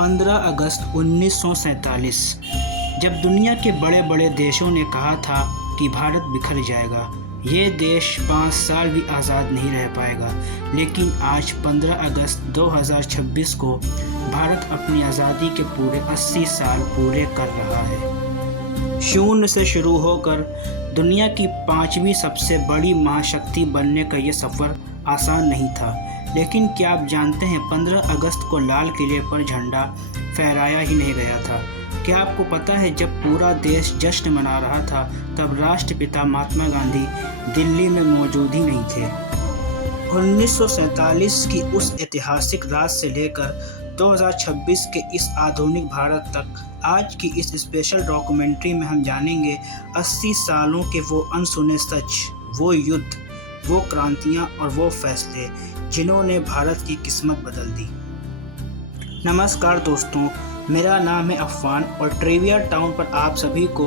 15 अगस्त 1947 जब दुनिया के बड़े बड़े देशों ने कहा था कि भारत बिखर जाएगा, ये देश 5 साल भी आज़ाद नहीं रह पाएगा, लेकिन आज 15 अगस्त 2026 को भारत अपनी आज़ादी के पूरे 80 साल पूरे कर रहा है। शून्य से शुरू होकर दुनिया की 5वीं सबसे बड़ी महाशक्ति बनने का ये सफ़र आसान नहीं था, लेकिन क्या आप जानते हैं 15 अगस्त को लाल किले पर झंडा फहराया ही नहीं गया था। क्या आपको पता है जब पूरा देश जश्न मना रहा था तब राष्ट्रपिता महात्मा गांधी दिल्ली में मौजूद ही नहीं थे। 1947 की उस ऐतिहासिक रात से लेकर 2026 के इस आधुनिक भारत तक आज की इस स्पेशल डॉक्यूमेंट्री में हम जानेंगे 80 सालों के वो अनसुने सच, वो युद्ध, वो क्रांतियाँ और वो फैसले जिन्होंने भारत की किस्मत बदल दी। नमस्कार दोस्तों, मेरा नाम है अफ़ान और ट्रिविया टाउन पर आप सभी को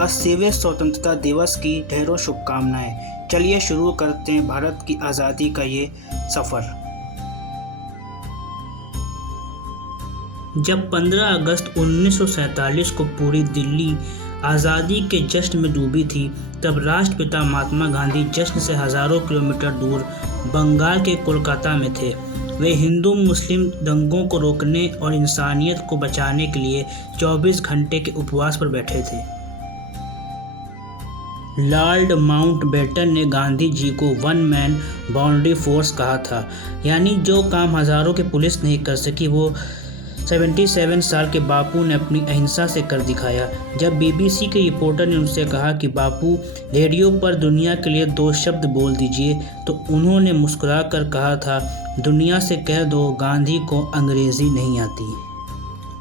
80वें स्वतंत्रता दिवस की ढेरों शुभकामनाएं। चलिए शुरू करते हैं भारत की आज़ादी का ये सफ़र। जब 15 अगस्त 1947 को पूरी दिल्ली आज़ादी के जश्न में डूबी थी, तब राष्ट्रपिता महात्मा गांधी जश्न से हज़ारों किलोमीटर दूर बंगाल के कोलकाता में थे। वे हिंदू मुस्लिम दंगों को रोकने और इंसानियत को बचाने के लिए 24 घंटे के उपवास पर बैठे थे। लॉर्ड माउंटबेटन ने गांधी जी को वन मैन बाउंड्री फोर्स कहा था, यानी जो काम हज़ारों की पुलिस नहीं कर सकी वो 77 साल के बापू ने अपनी अहिंसा से कर दिखाया। जब बीबीसी के रिपोर्टर ने उनसे कहा कि बापू रेडियो पर दुनिया के लिए 2 शब्द बोल दीजिए, तो उन्होंने मुस्कुराकर कहा था, दुनिया से कह दो गांधी को अंग्रेज़ी नहीं आती।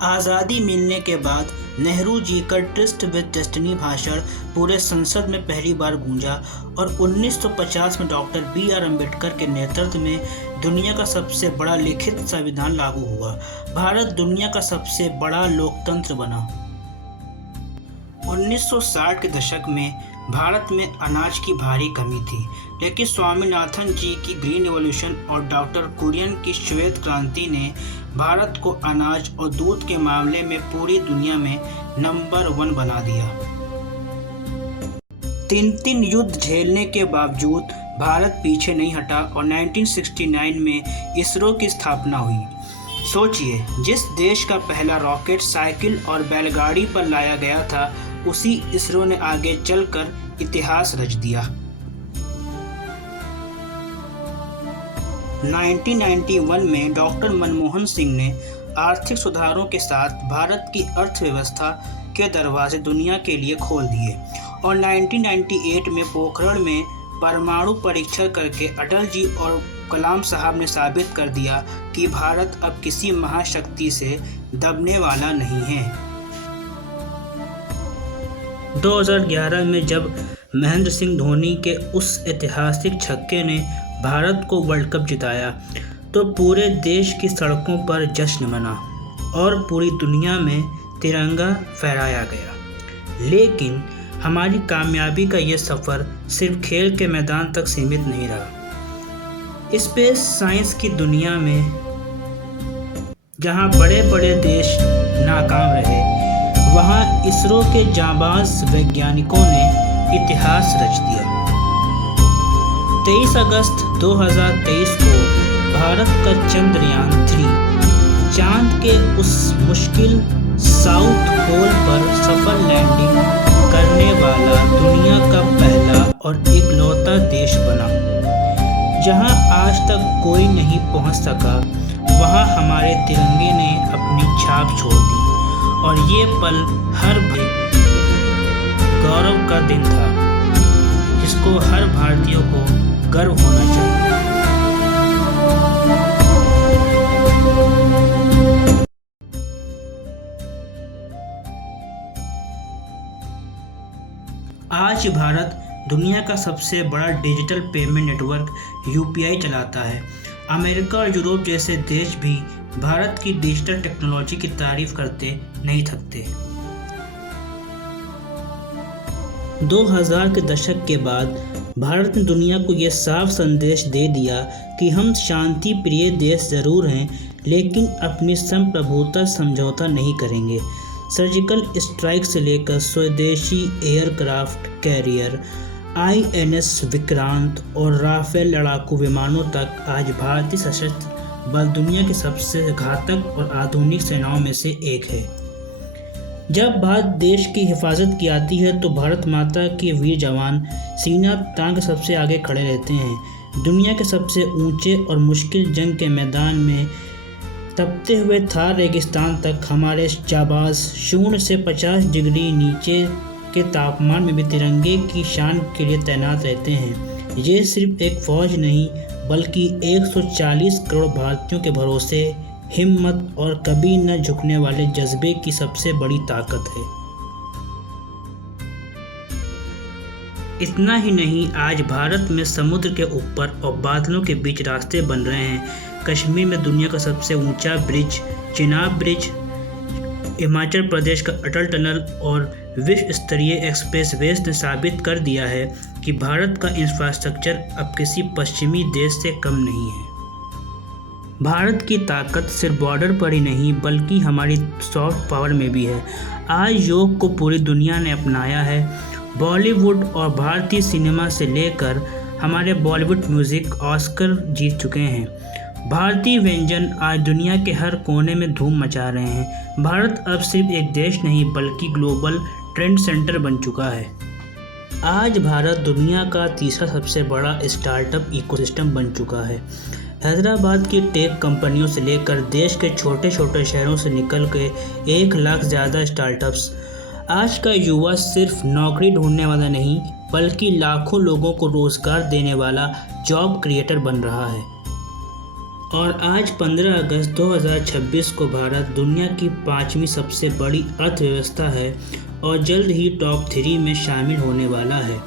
आज़ादी मिलने के बाद नेहरू जी का ट्रस्ट विद डेस्टिनी भाषण पूरे संसद में पहली बार गूंजा और 1950 में डॉक्टर बी.आर. अम्बेडकर के नेतृत्व में दुनिया का सबसे बड़ा लिखित संविधान लागू हुआ। भारत दुनिया का सबसे बड़ा लोकतंत्र बना। 1960 के दशक में भारत में अनाज की भारी कमी थी, लेकिन स्वामीनाथन जी की ग्रीन रिवॉल्यूशन और डॉक्टर कुरियन की श्वेत क्रांति ने भारत को अनाज और दूध के मामले में पूरी दुनिया में नंबर 1 बना दिया। 3 युद्ध झेलने के बावजूद भारत पीछे नहीं हटा और 1969 में इसरो की स्थापना हुई। सोचिए, जिस देश का पहला रॉकेट साइकिल और बैलगाड़ी पर लाया गया था, उसी इसरो ने आगे चलकर इतिहास रच दिया। 1991 में डॉक्टर मनमोहन सिंह ने आर्थिक सुधारों के साथ भारत की अर्थव्यवस्था के दरवाजे दुनिया के लिए खोल दिए और 1998 में पोखरण में परमाणु परीक्षण करके अटल जी और कलाम साहब ने साबित कर दिया कि भारत अब किसी महाशक्ति से दबने वाला नहीं है। 2011 में जब महेंद्र सिंह धोनी के उस ऐतिहासिक छक्के ने भारत को वर्ल्ड कप जिताया, तो पूरे देश की सड़कों पर जश्न मना और पूरी दुनिया में तिरंगा फहराया गया। लेकिन हमारी कामयाबी का ये सफ़र सिर्फ खेल के मैदान तक सीमित नहीं रहा। स्पेस साइंस की दुनिया में जहां बड़े बड़े देश नाकाम रहे, वहां इसरो के जांबाज वैज्ञानिकों ने इतिहास रच दिया। 23 अगस्त 2023 को भारत का चंद्रयान 3 चांद के उस मुश्किल साउथ पोल पर सफल लैंडिंग करने वाला दुनिया का पहला और इकलौता देश बना। जहां आज तक कोई नहीं पहुंच सका, वहां हमारे तिरंगे ने अपनी छाप छोड़ दी और ये पल हर गौरव का दिन था, जिसको हर भारतीय को गर्व होना चाहिए। आज भारत दुनिया का सबसे बड़ा डिजिटल पेमेंट नेटवर्क यूपीआई चलाता है। अमेरिका और यूरोप जैसे देश भी भारत की डिजिटल टेक्नोलॉजी की तारीफ करते नहीं थकते। 2000 के दशक के बाद भारत ने दुनिया को यह साफ संदेश दे दिया कि हम शांति प्रिय देश ज़रूर हैं, लेकिन अपनी संप्रभुता समझौता नहीं करेंगे। सर्जिकल स्ट्राइक से लेकर स्वदेशी एयरक्राफ्ट कैरियर, INS विक्रांत और राफेल लड़ाकू विमानों तक आज भारतीय सशस्त्र बल दुनिया की सबसे घातक और आधुनिक सेनाओं में से एक है। जब बात देश की हिफाजत की आती है तो भारत माता के वीर जवान सीना तान के सबसे आगे खड़े रहते हैं। दुनिया के सबसे ऊंचे और मुश्किल जंग के मैदान में तपते हुए थार रेगिस्तान तक हमारे जाबाज 0 से 50 डिग्री नीचे के तापमान में भी तिरंगे की शान के लिए तैनात रहते हैं। ये सिर्फ एक फौज नहीं बल्कि 140 करोड़ भारतीयों के भरोसे, हिम्मत और कभी न झुकने वाले जज्बे की सबसे बड़ी ताकत है। इतना ही नहीं, आज भारत में समुद्र के ऊपर और बादलों के बीच रास्ते बन रहे हैं। कश्मीर में दुनिया का सबसे ऊंचा ब्रिज, चिनाब ब्रिज, हिमाचल प्रदेश का अटल टनल और विश्व स्तरीय एक्सप्रेसवेज ने साबित कर दिया है कि भारत का इंफ्रास्ट्रक्चर अब किसी पश्चिमी देश से कम नहीं है। भारत की ताकत सिर्फ बॉर्डर पर ही नहीं बल्कि हमारी सॉफ्ट पावर में भी है। आज योग को पूरी दुनिया ने अपनाया है। बॉलीवुड और भारतीय सिनेमा से लेकर हमारे बॉलीवुड म्यूज़िक ऑस्कर जीत चुके हैं। भारतीय व्यंजन आज दुनिया के हर कोने में धूम मचा रहे हैं। भारत अब सिर्फ एक देश नहीं बल्कि ग्लोबल ट्रेंड सेंटर बन चुका है। आज भारत दुनिया का तीसरा सबसे बड़ा स्टार्टअप इकोसिस्टम बन चुका है। हैदराबाद की टेक कंपनियों से लेकर देश के छोटे छोटे शहरों से निकल के 1 लाख ज़्यादा स्टार्टअप्स। आज का युवा सिर्फ नौकरी ढूंढने वाला नहीं बल्कि लाखों लोगों को रोज़गार देने वाला जॉब क्रिएटर बन रहा है। और आज 15 अगस्त 2026 को भारत दुनिया की 5वीं सबसे बड़ी अर्थव्यवस्था है और जल्द ही टॉप 3 में शामिल होने वाला है।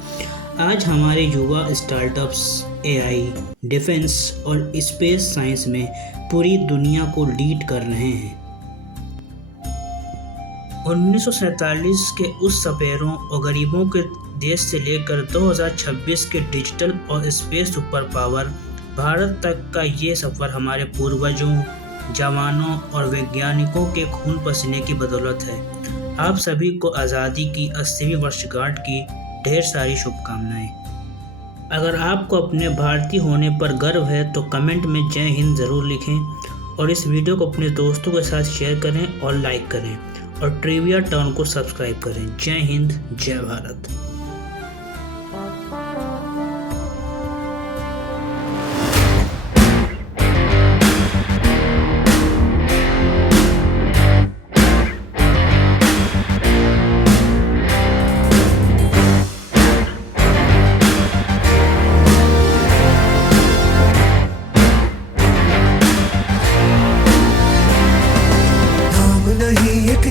आज हमारे युवा स्टार्टअप्स AI, डिफेंस और स्पेस साइंस में पूरी दुनिया को लीड कर रहे हैं। 1947 के उस सपेरों और गरीबों के देश से लेकर 2026 के डिजिटल और स्पेस सुपर पावर भारत तक का ये सफ़र हमारे पूर्वजों, जवानों और वैज्ञानिकों के खून पसीने की बदौलत है। आप सभी को आज़ादी की 80वीं वर्षगांठ की ढेर सारी शुभकामनाएं। अगर आपको अपने भारतीय होने पर गर्व है तो कमेंट में जय हिंद ज़रूर लिखें और इस वीडियो को अपने दोस्तों के साथ शेयर करें और लाइक करें और ट्रिविया टाउन को सब्सक्राइब करें। जय हिंद, जय भारत।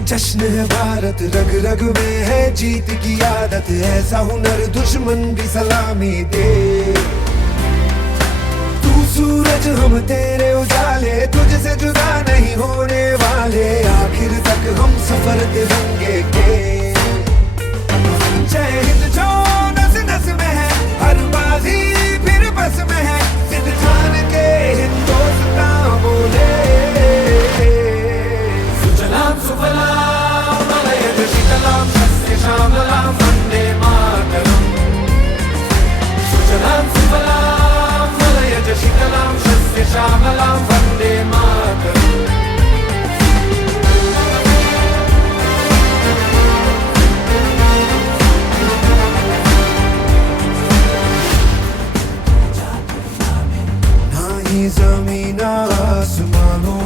जश्न है भारत, रग रग में है जीत की आदत। ऐसा हुनर दुश्मन भी सलामी दे। तू सूरज हम तेरे उजाले, तुझसे जुदा नहीं होने वाले। आखिर तक हम सफर तिरंगे के। जय हिंद जो नस नस में है, हर बाजी फिर बस में है। सिद्ध ठान के हिंदुस्तान बोले। सुजलाम सुफलाम मलयज शीतलाम सस्य श्यामलाम वंदे मातरम। सुजलाम सुफलाम मलयज शीतलाम सस्य श्यामलाम वंदे मातरम। ना ही ज़मीन आसमानों